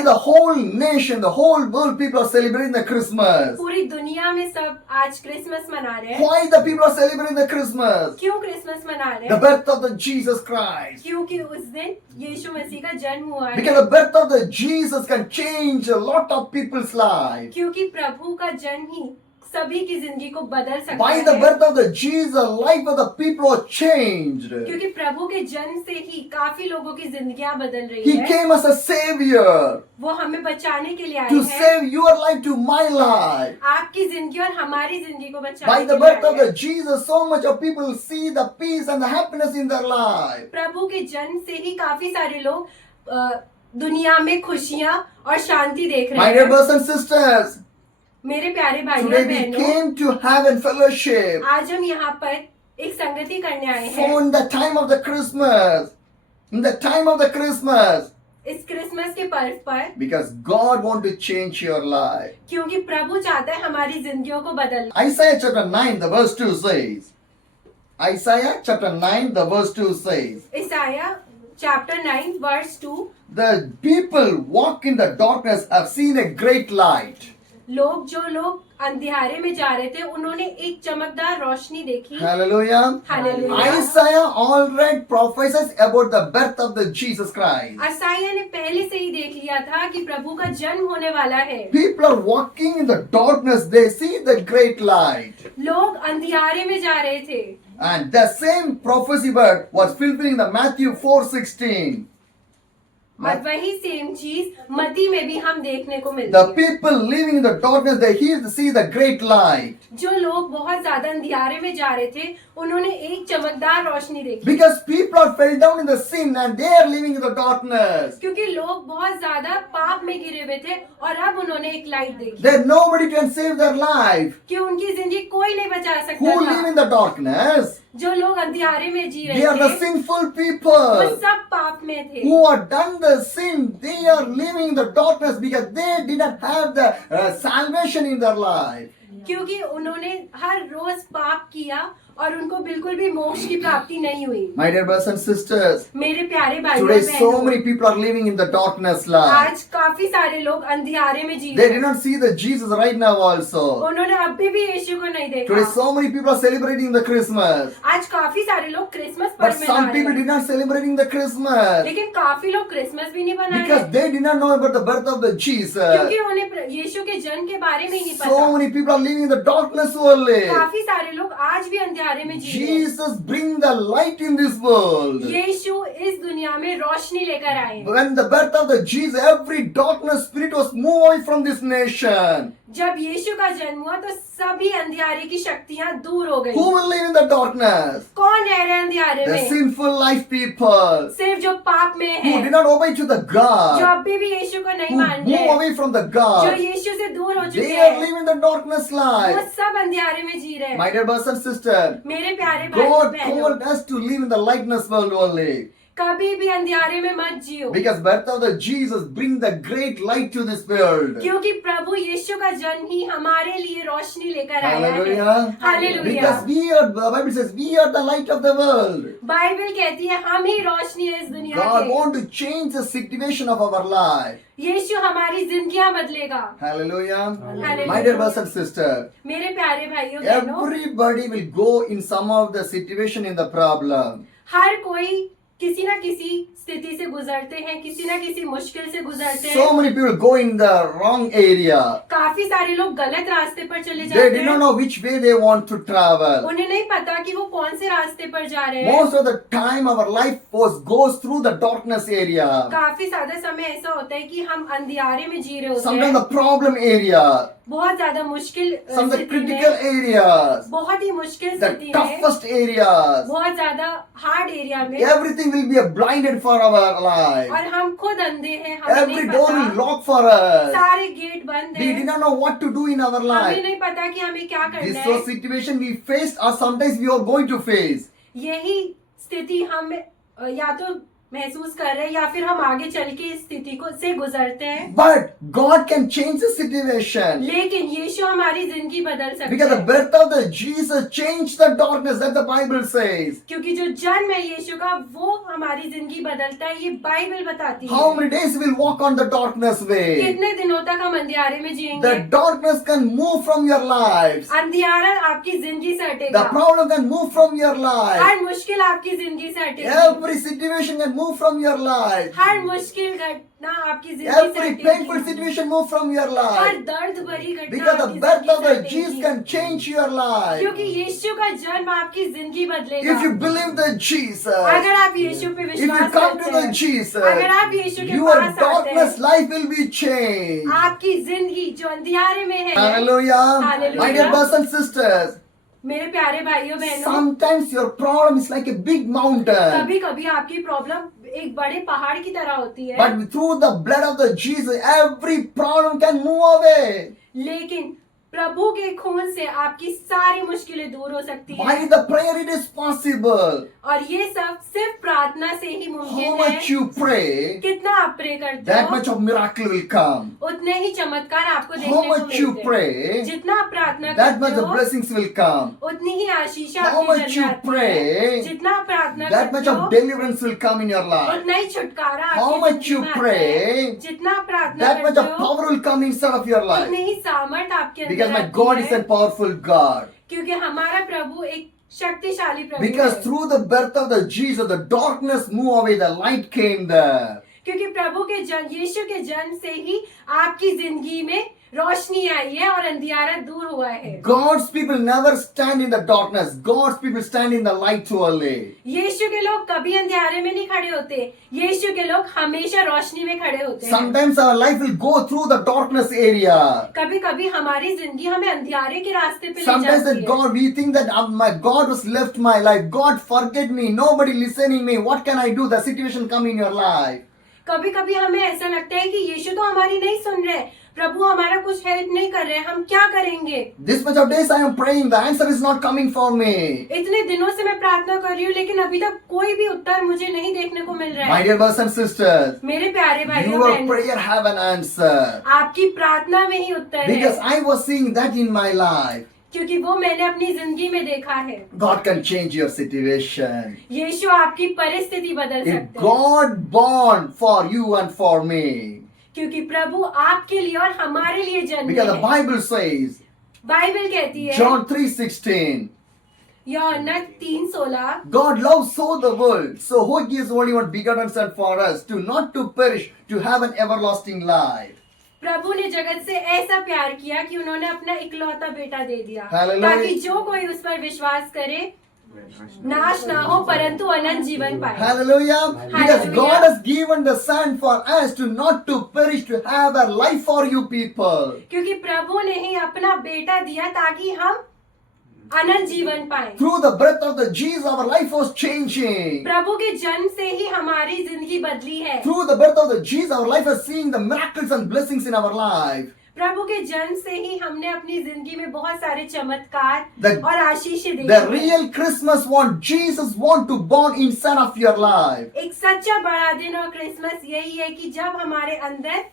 And the whole nation, the whole world, people are celebrating the Christmas. पूरी दुनिया में सब आज क्रिसमस मना रहे हैं। Why the people are celebrating the Christmas? क्यों क्रिसमस मना रहे The हैं? birth of the Jesus Christ. क्योंकि उस दिन यीशु मसीह का जन्म हुआ है। Because the birth of the Jesus can change a lot of people's life. क्योंकि प्रभु का जन्म ही सभी की जिंदगी को बदल सकता By the है। birth of the Jesus, the life of the people was changed. क्योंकि प्रभु के जन्म से ही काफी लोगों की जिंदगियां बदल रही He है। came as a savior वो हमें बचाने के लिए आए to हैं। save your life to my life. आपकी जिंदगी और हमारी जिंदगी को By बचाने the के birth लिए of आए the हैं। Jesus, so much of people see the peace and the happiness in their life. प्रभु के जन्म से ही काफी सारे लोग दुनिया में खुशियां और शांति देख My रहे dear हैं। brothers and sisters, मेरे प्यारे भाई और today we बहनों, came to have a fellowship आज हम यहाँ पर एक संगति करने आए for हैं। in the time of the Christmas. In the time of the Christmas. इस क्रिसमस के पर्व पर, Because God wants to change your life. क्योंकि प्रभु चाहता है हमारी जिंदगियों को बदलना। Isaiah chapter 9, the verse 2 says. Isaiah chapter 9, the verse 2 says. Isaiah chapter 9 verse 2, The people walk in the darkness have seen a great light. जो लोग अंधियारे में जा रहे थे उन्होंने एक चमकदार रोशनी देखी। Hallelujah. Hallelujah. Isaiah already prophesies about the birth of the Jesus Christ. ईसाया ने पहले से ही देख लिया था कि प्रभु का जन्म होने वाला है। People are walking in the darkness, they see the great light. लोग अंधियारे में जा रहे थे And the same prophecy word was fulfilling the Matthew 4:16. और वही सेम चीज मती में भी हम देखने को मिलती The है। people living in the darkness, they see the great light. जो लोग बहुत ज्यादा अंधियारे में जा रहे थे उन्होंने एक चमकदार रोशनी देखी। Because people are fell down in the sin and they are living in the darkness. क्योंकि लोग बहुत ज्यादा पाप में गिरे हुए थे और अब उन्होंने एक लाइट देखी There nobody can save their life. कि उनकी जिंदगी कोई नहीं बचा Who सकता live in था। the darkness? जो लोग अंधियारे में जी They are रहे the थे sinful वो people सब पाप में थे। who are done the sin. They are living in the darkness because they did not have the salvation in their life. क्योंकि उन्होंने हर रोज पाप किया और उनको बिल्कुल भी मोक्ष की प्राप्ति नहीं हुई। My dear brothers and sisters, मेरे प्यारे भाई और today so बहनों, many people are living in the darkness life. आज काफी सारे लोग अंधियारे में जी They रहे did हैं। not see the Jesus right now also. उन्होंने अभी भी यीशु को नहीं Today देखा। so many people are celebrating the Christmas. आज काफी सारे लोग क्रिसमस But पर्व some मना रहे people did हैं, not celebrating the Christmas लेकिन काफी लोग क्रिसमस भी नहीं मना रहे because they did not know about the birth of the Jesus. क्योंकि उन्हें यीशु के जन्म के बारे में ही नहीं So पता। many people are living in the darkness only. काफी सारे लोग आज भी अंधियारे में जी रहे हैं। Jesus bring the light in this world. यीशु इस दुनिया में रोशनी लेकर आए। When the birth of the Jesus, every darkness spirit was moved away from this nation. जब यीशु का जन्म हुआ तो सभी अंधियारे की शक्तियां दूर हो गई। Who will live in the darkness? कौन रह रहे हैं अंधियारे The में? sinful life people सिर्फ जो पाप में who है, did not obey to the जो God, अभी भी यीशु को नहीं who मान move रहे, away from the जो God. यीशु से दूर हो चुके They are हैं, living the darkness वो life. सब अंधियारे में जी रहे हैं। My dear brothers and sisters, मेरे प्यारे भाई और God बहनों, called us to live in the lightness world only. कभी भी अंधियारे में मत जियो, Because birth of the Jesus bring the great light to this world. क्योंकि प्रभु यीशु का जन्म ही हमारे लिए रोशनी लेकर आया है। Hallelujah. Hallelujah. Because we are, the Bible says, we are the light of the world. Bible कहती है हम ही रोशनी है इस दुनिया God के। want to change the situation of our life. यीशु हमारी जिंदगियां बदलेगा। Hallelujah. Hallelujah. My dear brothers and sisters, मेरे प्यारे भाइयों बहनों, everybody will go in some of the situation in the problem. हर कोई किसी ना किसी स्थिति से गुजरते हैं, किसी ना किसी मुश्किल से गुजरते हैं। So many people go in the wrong area. काफी सारे लोग गलत रास्ते पर चले They जाते did not हैं। know which way they want to travel. उन्हें नहीं पता कि वो कौन से रास्ते पर जा रहे हैं। Most of the time our life goes through the darkness area. काफी ज्यादा समय ऐसा होता है कि हम अंधियारे में जी रहे होते Sometimes the हैं। problem area. बहुत ज्यादा मुश्किल Some of the स्थिति critical में, areas. बहुत ही मुश्किल The स्थिति में, toughest areas. बहुत ज्यादा हार्ड एरिया में, Everything will be blinded for our life. और हम खुद अंधे हैं, हमें Every नहीं door will पता, lock for us. सारे गेट बंद We did हैं, not know what to do in our हमें life. नहीं पता कि हमें क्या This करना so है। situation we faced or sometimes we are going to face. यही स्थिति हम या तो महसूस कर रहे हैं या फिर हम आगे चल के इस स्थिति को से गुजरते हैं, But God can change the situation. लेकिन यीशु हमारी जिंदगी बदल सकते Because the हैं, birth of the Jesus changed the darkness, that the Bible says. क्योंकि जो जन्म है यीशु का वो हमारी जिंदगी बदलता है, ये बाइबल बताती How है। many days we'll walk on the darkness way? कितने दिनों तक हम अंधियारे में जिएंगे? The darkness can move from your lives. अंधियारा आपकी जिंदगी से The हटेगा, problem can move from your life. हर मुश्किल आपकी जिंदगी से हटेगी, Every situation can move from your life. हर मुश्किल घटना आपकी जिंदगी से Every painful हटेगी, situation move from your her life. दर्द भरी घटना Because the आपकी birth जिंदगी of से the Jesus हटेगी, can change your life. क्योंकि यीशु का जन्म आपकी जिंदगी बदलेगा। If you believe the Jesus, अगर आप यीशु पे if you विश्वास come to करते the हैं, Jesus, अगर आप यीशु के your पास आते darkness हैं, life will be changed. आपकी जिंदगी जो अंधियारे में है, Hallelujah. Hallelujah. My dear brothers and sisters, मेरे प्यारे भाइयों बहनों, sometimes your problem is like a big mountain. कभी कभी आपकी प्रॉब्लम एक बड़े पहाड़ की तरह होती है, But through the blood of the Jesus, every problem can move away. लेकिन प्रभु के खून से आपकी सारी मुश्किलें दूर हो सकती By है, the prayer it is possible. और ये सब सिर्फ प्रार्थना से ही How मुमकिन much है। you pray, कितना आप प्रे करते that हो, much of miracle will come. उतने ही चमत्कार आपको How देखने को much you मिलते हैं। pray, जितना आप प्रार्थना that much करते of हो, blessings will come. उतनी ही आशीषा How आपके much घर you में आती है। pray, जितना आप प्रार्थना that much करते of हो, deliverance will come in your life. उतना ही छुटकारा How आपकी much जिंदगी you में आता है। pray, जितना आप प्रार्थना that much करते of हो, power will come inside of your life. उतनी ही सामर्थ आपके Because अंदर my God आती is a है, powerful God. क्योंकि हमारा प्रभु एक शक्तिशाली प्रभु Because है। through the birth of the Jesus, the darkness moved away, the light came there. क्योंकि प्रभु के जन्म, यीशु के जन्म से ही आपकी जिंदगी में रोशनी आई है और अंधियारा दूर हुआ है। God's people never stand in the darkness. God's people stand in the light only. यीशु के लोग कभी अंधियारे में नहीं खड़े होते, यीशु के लोग हमेशा रोशनी में खड़े होते हैं। Sometimes our life will go through the darkness area. कभी कभी हमारी जिंदगी हमें अंधियारे के रास्ते पे ले Sometimes जाती that है। God, we think that my God was left my life. God forget me. Nobody listening me. What can I do? The situation come in your life. कभी कभी हमें ऐसा लगता है कि यीशु तो हमारी नहीं सुन रहे, प्रभु हमारा कुछ हेल्प नहीं कर रहे, हम क्या करेंगे? This much of days I am praying. The answer is not coming for me. इतने दिनों से मैं प्रार्थना कर रही हूँ, लेकिन अभी तक कोई भी उत्तर मुझे नहीं देखने को मिल रहा My है। dear brothers and sisters, मेरे प्यारे भाइयों your बहनों, prayer have an answer. आपकी प्रार्थना में ही उत्तर Because है, I was seeing that in my life. क्योंकि वो मैंने अपनी जिंदगी में देखा है। God can change your situation. यीशु आपकी परिस्थिति बदल If सकते हैं, God born for you and for me. क्योंकि प्रभु आपके लिए और हमारे लिए जन्मे Because the हैं। Bible says, बाइबल कहती है, John 3:16, यूहन्ना 3:16, God loves so the world, so who gives only one begotten Son for us, to not to perish, to have an everlasting life. प्रभु ने जगत से ऐसा प्यार किया कि उन्होंने अपना इकलौता बेटा दे दिया, Hallelujah. ताकि जो कोई उस पर विश्वास करे नाश ना हो परंतु अनंत जीवन पाए। Hallelujah. Because Hallelujah. God has given the Son for us to not to perish, to have a life for you people. क्योंकि प्रभु ने ही अपना बेटा दिया ताकि हम अनंत जीवन पाए। Through the breath of the Jesus, our life was changing. प्रभु के जन्म से ही हमारी जिंदगी बदली है। Through the birth of the Jesus, our life is seeing the miracles and blessings in our life. प्रभु के जन्म से ही हमने अपनी जिंदगी में बहुत सारे चमत्कार The- और आशीषें देखी The हैं। real Christmas want Jesus want to born inside of your life. एक सच्चा बड़ा दिन और क्रिसमस यही है कि जब हमारे अंदर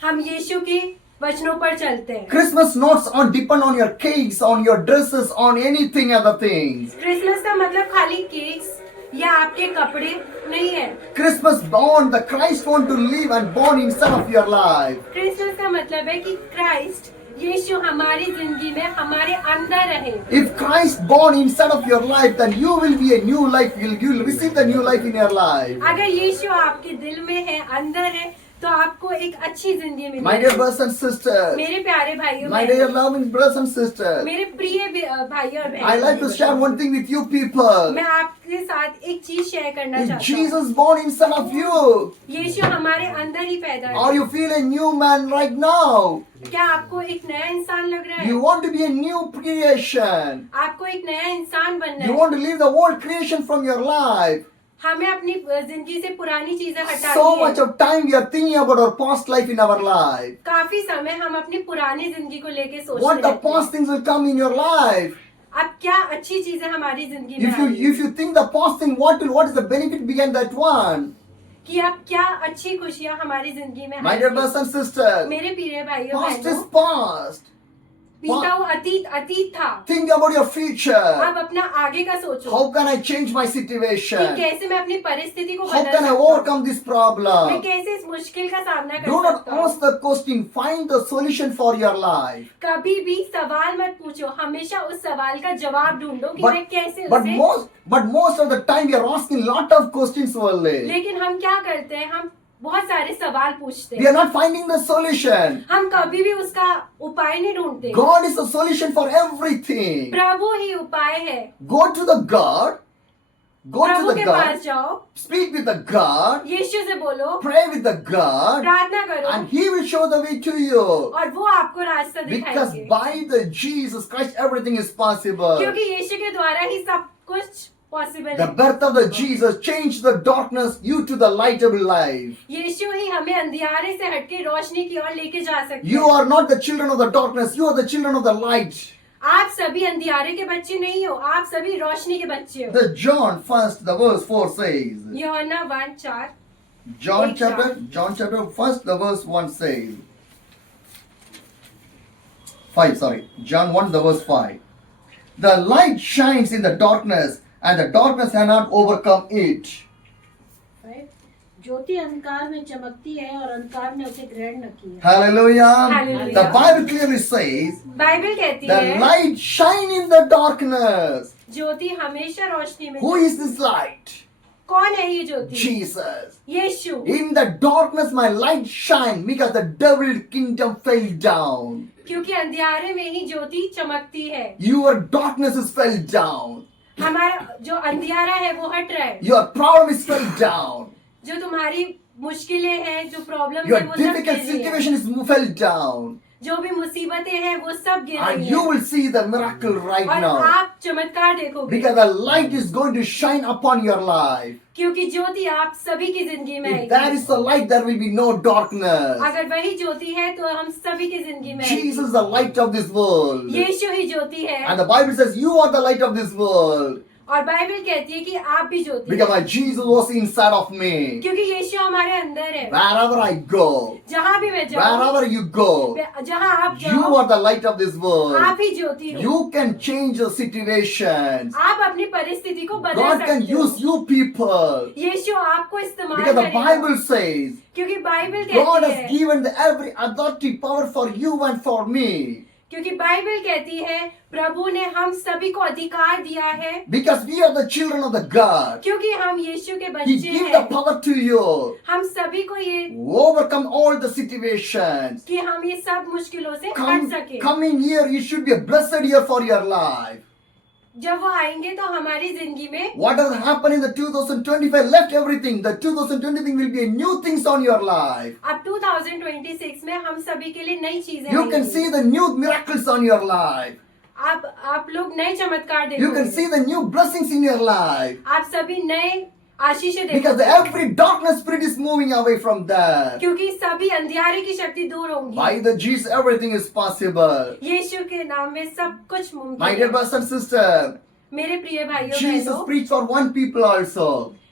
हम यीशु की वचनों पर चलते हैं। Christmas not on depend on your cakes, on your dresses, on anything other things. Christmas का मतलब खाली केक्स या आपके कपड़े नहीं है। Christmas born, the Christ want to live and born inside of your life. Christmas का मतलब है कि क्राइस्ट यीशु हमारी जिंदगी में हमारे अंदर रहे। If Christ born inside of your life, then you will be a new life. You'll receive the new life in your life. अगर यीशु आपके दिल में है, अंदर है, तो आपको एक अच्छी जिंदगी My मिलेगी। dear brothers and sisters, मेरे प्यारे भाइयों my बहनों, dear loving brothers and sisters, मेरे प्रिय भाइयों और I like to share बहनों, one thing with you people. मैं आपके साथ एक चीज शेयर करना Is चाहता हूँ। Jesus born inside of you? यीशु हमारे अंदर ही पैदा Or है। you feel a new man right now? क्या आपको एक नया इंसान लग रहा है? You want to be a new creation. आपको एक नया इंसान बनना You है। want to leave the old creation from your life. हमें अपनी जिंदगी से पुरानी चीजें So हटानी much है। of time we are thinking about our past life in our life. काफी समय हम अपनी पुरानी जिंदगी को लेके What सोचते the रहते हैं। past things will come in your life. अब क्या अच्छी चीजें हमारी जिंदगी में If you आएंगी? think the past thing, what is the benefit behind that one? कि अब क्या अच्छी खुशियाँ हमारी जिंदगी में My dear आएंगी। brothers and sisters, मेरे प्रिय भाइयों past बहनों, is past. बीता हुआ अतीत अतीत था। Think about your future. अब अपना आगे का सोचो How can I change my कि situation? कैसे मैं अपनी परिस्थिति को How बदल can I सकता हूँ, overcome this मैं problem? कैसे इस मुश्किल का सामना कर Do not सकता हूँ। ask the question, find the solution for your life. कभी भी सवाल मत पूछो, हमेशा उस सवाल का जवाब ढूंढो कि But- मैं कैसे But उसे। most of the time we are asking lot of questions only. लेकिन हम क्या करते हैं, हम बहुत सारे सवाल पूछते We are हैं, not finding the solution. हम कभी भी उसका उपाय नहीं ढूंढते। God is the solution for everything. प्रभु ही उपाय है। Go to the God. Go to Prabhu the के God. पास जाओ, Speak with the God. यीशु से बोलो, Pray with the God. प्रार्थना करो And He will show the way to you. और वो आपको रास्ता Because दिखाएंगे। by the Jesus Christ everything is possible. क्योंकि यीशु के द्वारा ही सब कुछ पॉसिबल The है। birth of the Jesus changed the darkness you to the lightable life. यीशु ही हमें अंधियारे से हटके रोशनी की ओर लेके जा सकते You हैं। are not the children of the darkness, you are the children of the light. आप सभी अंधियारे के बच्चे नहीं हो, आप सभी रोशनी के बच्चे हो। The John 1st, the verse 4 says. यूहन्ना 1:4। John Eight chapter 1st, the verse 1 says. 5, sorry. John 1, the verse 5. The light shines in the darkness, and the darkness cannot overcome it. ज्योति अंधकार में चमकती है और अंधकार ने उसे ग्रहण न किया। Hallelujah. Hallelujah. The Bible clearly says, Bible कहती the है light shine in the darkness. ज्योति हमेशा रोशनी में। Who is this light? कौन है ये ज्योति? Jesus. Yeshu. In the darkness my light shine because the devil kingdom fell down. क्योंकि अंधियारे में ही ज्योति चमकती है। Your darkness is fell down. हमारा जो अंधियारा है वो हट रहा है। Your problem is fell down. जो तुम्हारी मुश्किलें हैं, जो प्रॉब्लम Your है, वो सब difficult गिर रही है। situation is fell down. जो भी मुसीबतें हैं वो सब गिर And रही you है। will see the miracle right और now. आप चमत्कार देखोगे Because the light is going to shine upon your life. क्योंकि ज्योति आप सभी की जिंदगी में If there आएगी। is the light, there will be no darkness. अगर वही ज्योति है तो हम सभी की जिंदगी में Jesus आएगी। is the light of this world. यीशु ही ज्योति है। And the Bible says, you are the light of this world. और बाइबल कहती है कि आप भी ज्योति Because हैं। my Jesus was inside of me. क्योंकि यीशु हमारे अंदर है। Wherever I go, जहाँ भी मैं जाऊँ, wherever you go, जहाँ आप you जाओ, are the light of this world. आप ही ज्योति हो। You can change the situations. आप अपनी परिस्थिति को बदल God can सकते हो। use you people. यीशु आपको इस्तेमाल Because the करेगा। Bible says, क्योंकि बाइबल God कहती has है, given every authority power for you and for me. क्योंकि बाइबल कहती है प्रभु ने हम सभी को अधिकार दिया है, Because we are the children of the God. क्योंकि हम यीशु के He बच्चे gave the हैं। power to you. हम सभी को ये Overcome all the situations. कि हम ये सब मुश्किलों से हट Come, सके। coming here, you should be a blessed year for your life. जब वो आएंगे तो हमारी जिंदगी में Whatever happened in the 2025, left everything. The 2020 thing will be a new things on your life. अब 2026 में हम सभी के लिए नई चीजें You can आएंगी। see the new miracles on your life. आप लोग नए चमत्कार You can see देखोगे। the new blessings in your life. आप सभी नए आशीषें Because देखोगे। every darkness spirit is moving away from there. क्योंकि सभी अंधियारे की शक्ति दूर होंगी। By the Jesus, everything is possible. यीशु के नाम में सब कुछ My मुमकिन dear है। brothers and sisters, मेरे प्रिय भाइयों Jesus बहनों, preached for one people also.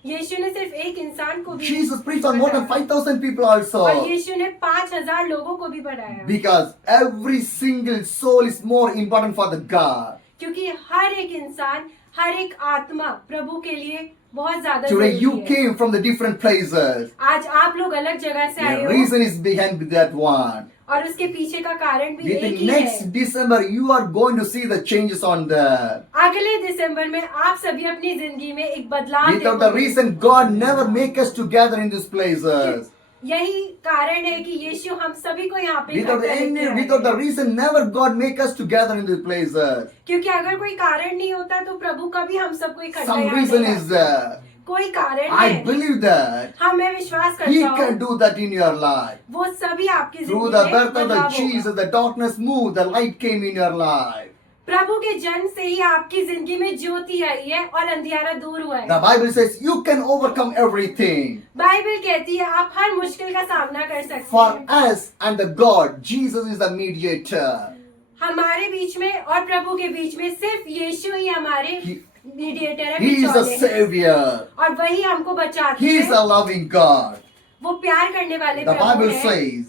यीशु ने सिर्फ एक इंसान को भी Jesus preached for more than पढ़ाया। 5,000 people और also. यीशु ने 5,000 लोगों को भी पढ़ाया। Because every single soul is more important for the God. क्योंकि हर एक इंसान, हर एक आत्मा प्रभु के लिए बहुत ज्यादा Today you जरूरी है। came from the different places. आज आप लोग अलग जगह से आए The हो reason is behind that one. और उसके पीछे का कारण भी With एक the ही next है। December, you are going to see the changes on there. अगले दिसंबर में आप सभी अपनी जिंदगी में एक बदलाव Without the देखोगे। reason, God never make us together in these places. यही कारण है कि यीशु हम सभी को यहाँ पे Without इकट्ठा लेके आए without the हैं। reason, never God make us together in these places. क्योंकि अगर कोई कारण नहीं होता तो प्रभु कभी हम सबको इकट्ठा Some यहाँ reason नहीं is लाता। there. कोई कारण I है। believe that हाँ, मैं विश्वास He करता can हूँ do that in your life. वो सभी आपकी Through जिंदगी the में birth of the बदलाव Jesus, होगा। the darkness moved, the light came in your life. प्रभु के जन्म से ही आपकी जिंदगी में ज्योति आई है और अंधियारा दूर हुआ The है। Bible says you can overcome everything. Bible कहती है आप हर मुश्किल का सामना कर सकते For हैं। us and the God, Jesus is the mediator. हमारे बीच में और प्रभु के बीच में सिर्फ यीशु ही हमारे मीडिएटर है, He is a बिचौले हैं। savior. और वही हमको बचाते He is हैं। a loving God. वो प्यार करने वाले The प्रभु Bible हैं। says,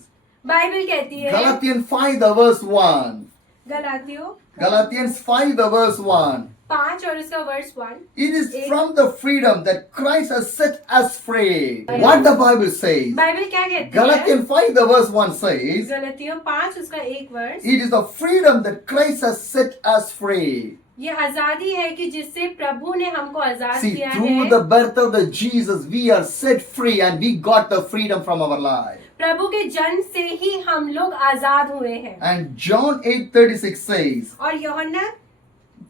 बाइबल कहती है Galatians 5 the verse 1. गलातियों Galatians 5 the verse 1. 5 और इसका verse 1। It is from the freedom that Christ has set us free. What the Bible says. Bible क्या कहती है? Galatians 5 the verse 1 says, गलातियों 5 उसका एक verse, it is the freedom that Christ has set us free. ये आजादी है कि जिससे प्रभु ने हमको आजाद See, किया through है। the birth of the Jesus, we are set free and we got the freedom from our life. प्रभु के जन्म से ही हम लोग आजाद हुए हैं। And John 8:36 says, और यूहन्ना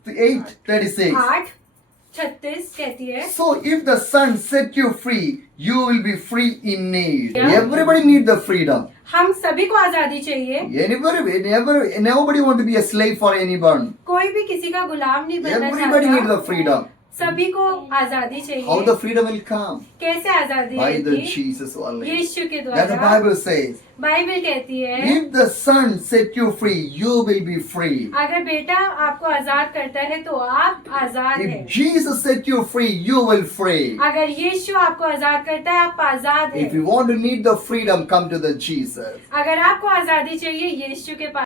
8:36. 8:36 कहती है, So if the Son set you free, you will be free in need. Yeah. Everybody need the freedom. हम सभी को आजादी चाहिए। Nobody want to be a slave for anyone. कोई भी किसी का गुलाम नहीं बनना Everybody need the चाहता। freedom. सभी को आजादी How the चाहिए। freedom will come? कैसे आजादी By the आएगी? Jesus only. यीशु के That the द्वारा। Bible says, बाइबल कहती है, if the Son set you free, you will be free. अगर बेटा आपको आजाद करता है तो आप आजाद हैं। If Jesus set you free, you will free. अगर यीशु आपको आजाद करता है, आप आजाद If हैं। you want to need the freedom, come to the Jesus. अगर आपको आजादी चाहिए, यीशु के पास